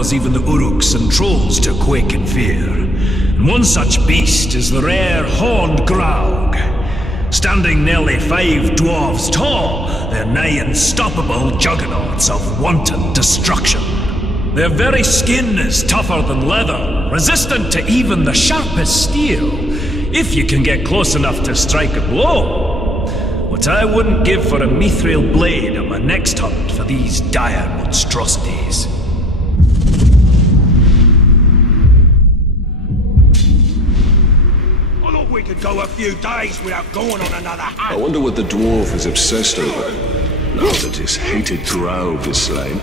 cause even the Uruks and trolls to quake in fear. And one such beast is the rare horned Graug. Standing nearly 5 dwarves tall, they're nigh unstoppable juggernauts of wanton destruction. Their very skin is tougher than leather, resistant to even the sharpest steel, if you can get close enough to strike a blow. What I wouldn't give for a mithril blade on my next hunt for these dire monstrosities. I thought we could go a few days without going on another hunt. I wonder what the dwarf is obsessed over, now that his hated Graug is slain.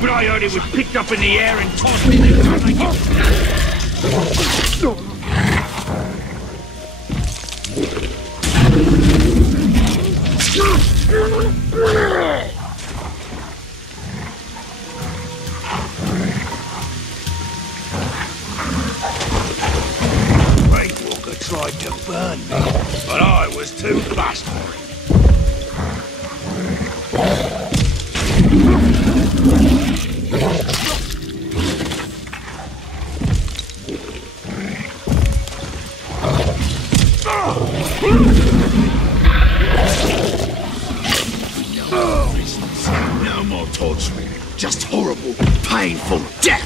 But I heard it was picked up in the air and tossed in the gun like Great Walker tried to burn me, but I was too fast for it. No more torturing, just horrible, painful death!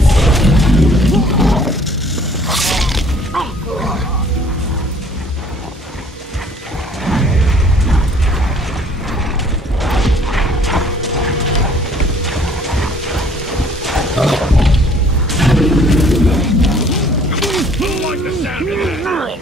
I like the sound of that.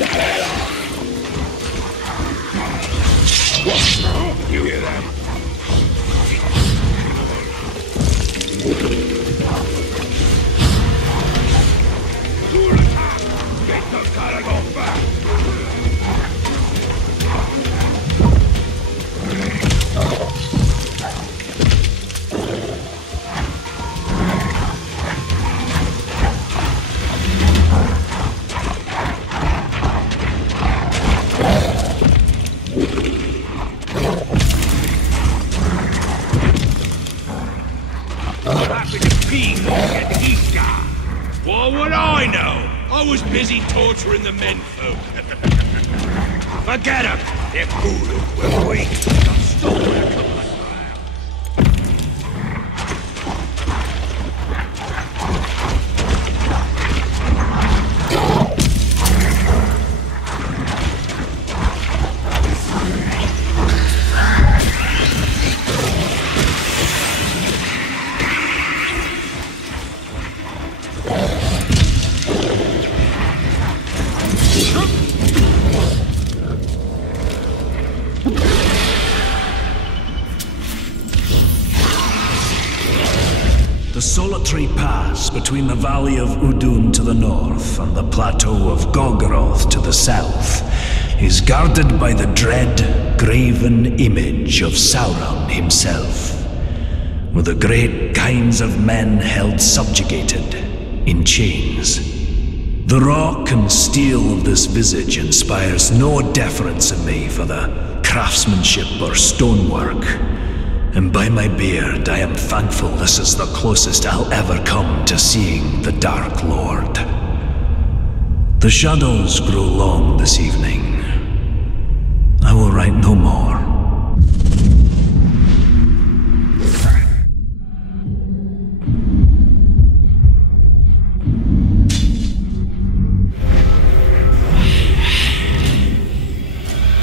You hear that? Get the cargo back! What would I know? I was busy torturing the menfolk. Forget them! They're foolish, we're weak. I'm stolen a couple of The solitary pass between the Valley of Udun to the north and the plateau of Gorgoroth to the south is guarded by the dread, graven image of Sauron himself, with the great kinds of men held subjugated in chains. The rock and steel of this visage inspires no deference in me for the craftsmanship or stonework. And by my beard, I am thankful this is the closest I'll ever come to seeing the Dark Lord. The shadows grow long this evening. I will write no more.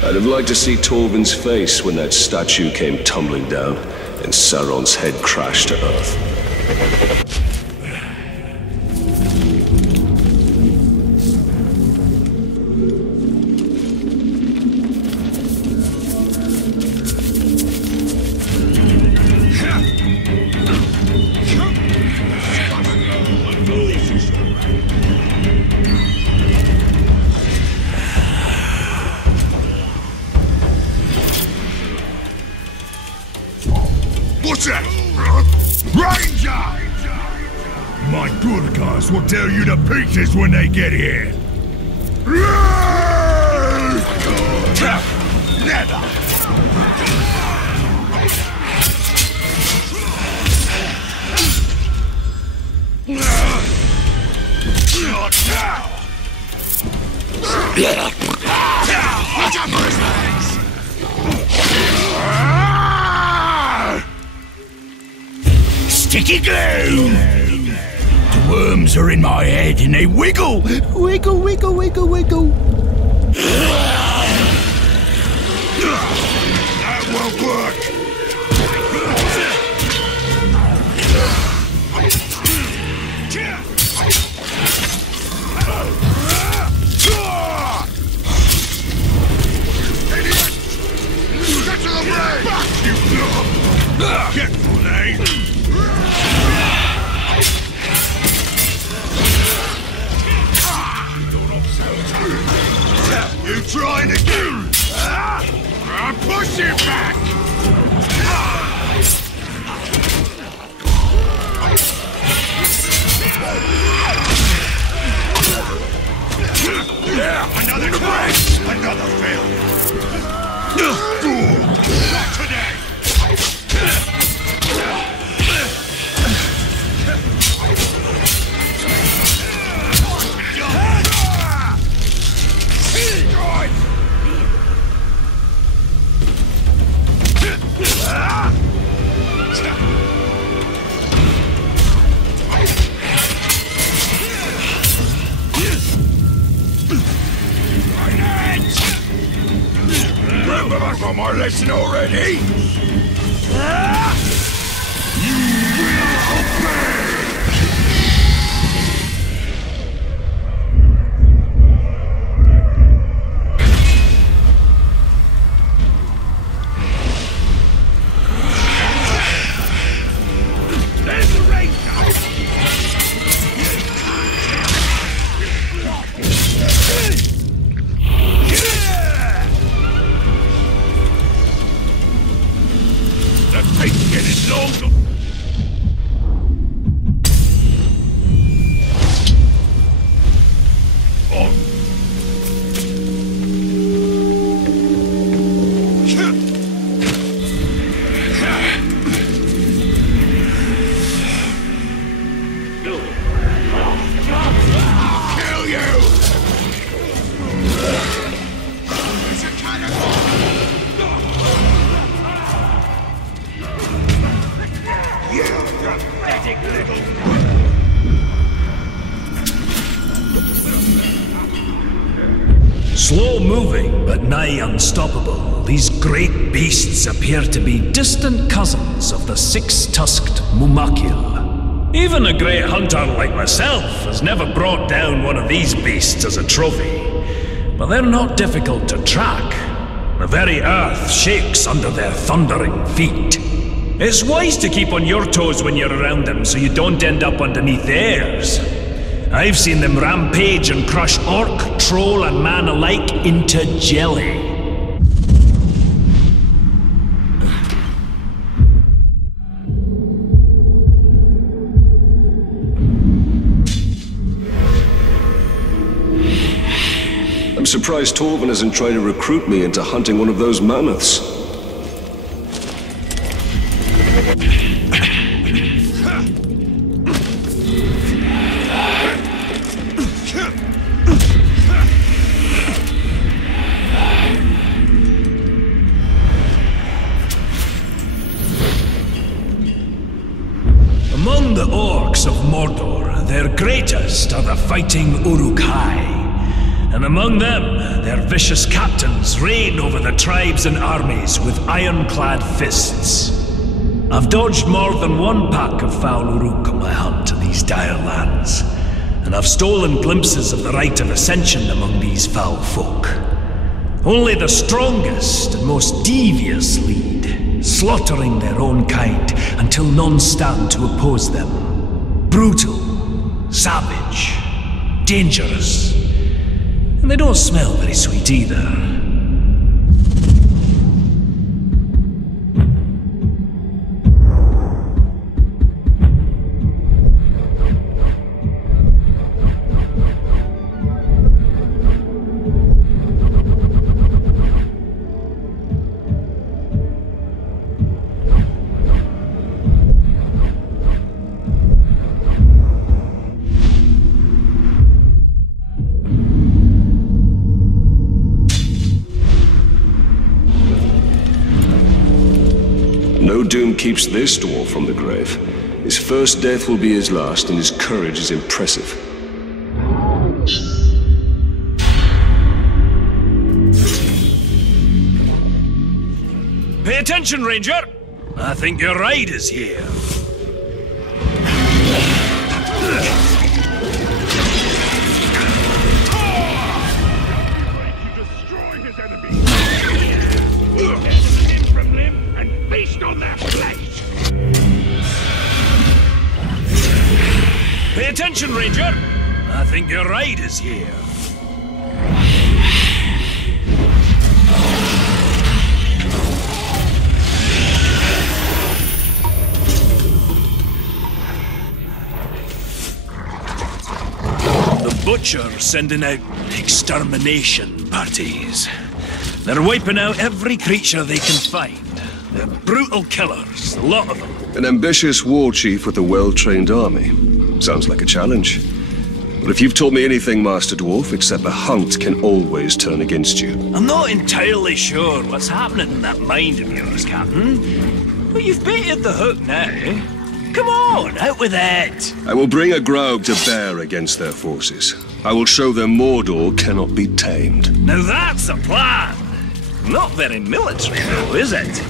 I'd have liked to see Torvin's face when that statue came tumbling down and Sauron's head crashed to earth. What's that? Ranger! My good guys will tear you to pieces when they get here. Never! Not now! Watch out for his legs! Sticky glue! The worms are in my head and they wiggle! Wiggle, wiggle, wiggle, wiggle! That won't work! Idiot! Get to the blade! Back, you blob! Get blade! You trying to do? Push it back! Another crash! Another failure! Not today! Remember back on my lesson already? You will obey! Slow-moving, but nigh unstoppable, these great beasts appear to be distant cousins of the six-tusked Mumakil. Even a great hunter like myself has never brought down one of these beasts as a trophy. But they're not difficult to track. The very earth shakes under their thundering feet. It's wise to keep on your toes when you're around them so you don't end up underneath theirs. I've seen them rampage and crush orc, troll, and man alike into jelly. I'm surprised Torvin isn't trying to recruit me into hunting one of those mammoths. Among the orcs of Mordor, their greatest are the fighting Uruk-hai. And among them, their vicious captains reign over the tribes and armies with ironclad fists. I've dodged more than one pack of foul Uruk on my hunt to these dire lands, and I've stolen glimpses of the rite of ascension among these foul folk. Only the strongest and most devious lead, slaughtering their own kind until none stand to oppose them. Brutal, savage, dangerous. And they don't smell very sweet either. No doom keeps this dwarf from the grave. His first death will be his last, and his courage is impressive. Pay attention, Ranger! I think your ride is here. Destroy his enemies! Limb from limb and feast on their flesh! Pay attention, Ranger! I think your ride is here. The Butcher's sending out extermination parties. They're wiping out every creature they can find. They're brutal killers, a lot of them. An ambitious war chief with a well-trained army. Sounds like a challenge. But if you've taught me anything, Master Dwarf, except a hunt can always turn against you. I'm not entirely sure what's happening in that mind of yours, Captain. But you've baited the hook now. Come on, out with it! I will bring a Graug to bear against their forces. I will show them Mordor cannot be tamed. Now that's a plan! Not very military though, is it?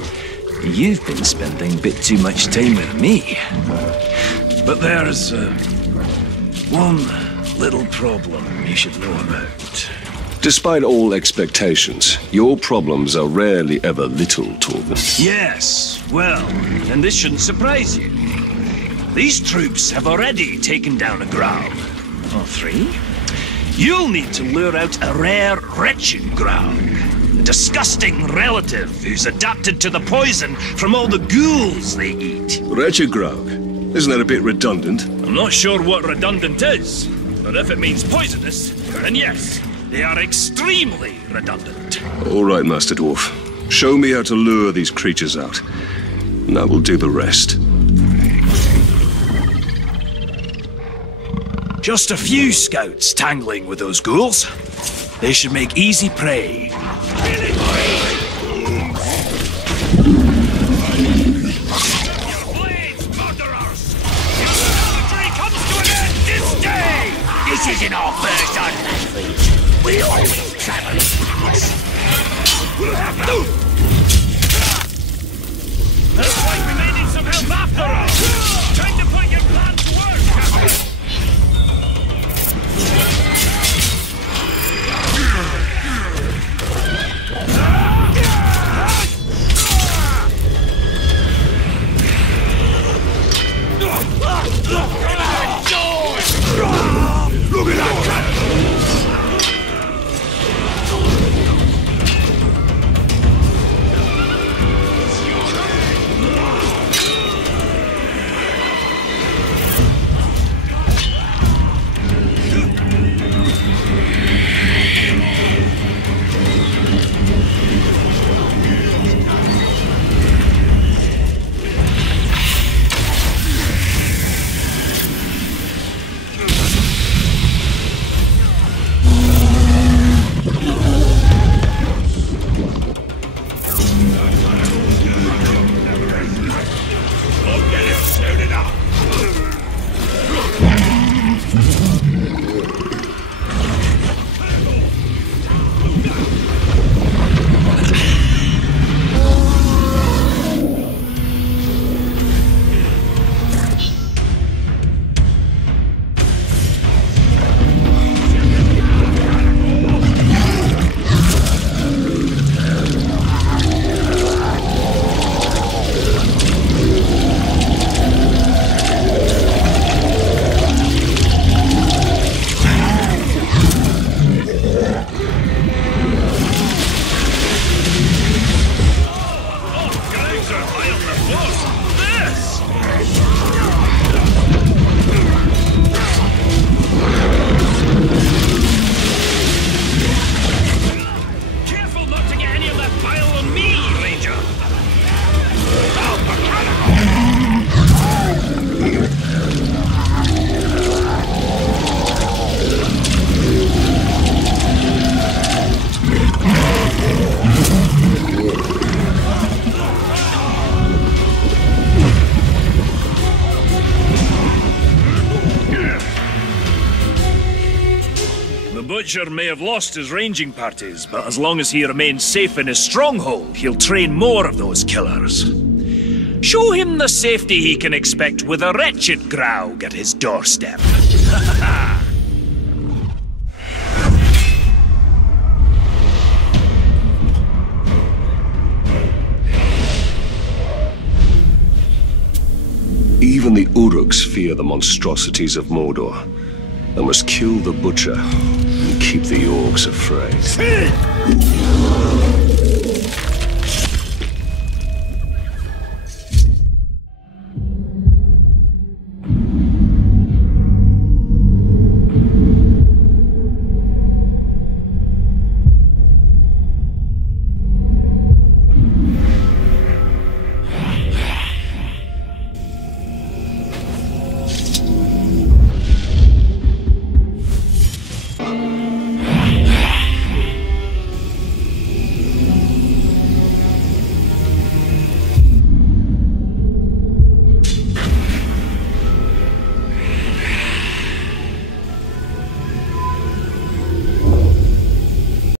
You've been spending a bit too much time with me. But there's one little problem you should know about. Despite all expectations, your problems are rarely ever little, Torvin. Yes, well, and this shouldn't surprise you. These troops have already taken down a Graug. Or 3. You'll need to lure out a rare, wretched Graug. A disgusting relative who's adapted to the poison from all the ghouls they eat. Wretched Graug? Isn't that a bit redundant? I'm not sure what redundant is, but if it means poisonous, then yes, they are extremely redundant. All right, Master Dwarf. Show me how to lure these creatures out, and I will do the rest. Just a few scouts tangling with those ghouls. They should make easy prey. This isn't our first advantage. We always Looks like we may need some help after all! Time to put your plan to work, Captain! Look at that! Butcher may have lost his ranging parties, but as long as he remains safe in his stronghold, he'll train more of those killers. Show him the safety he can expect with a wretched Graug at his doorstep. Even the Uruks fear the monstrosities of Mordor. I must kill the Butcher and keep the orcs afraid.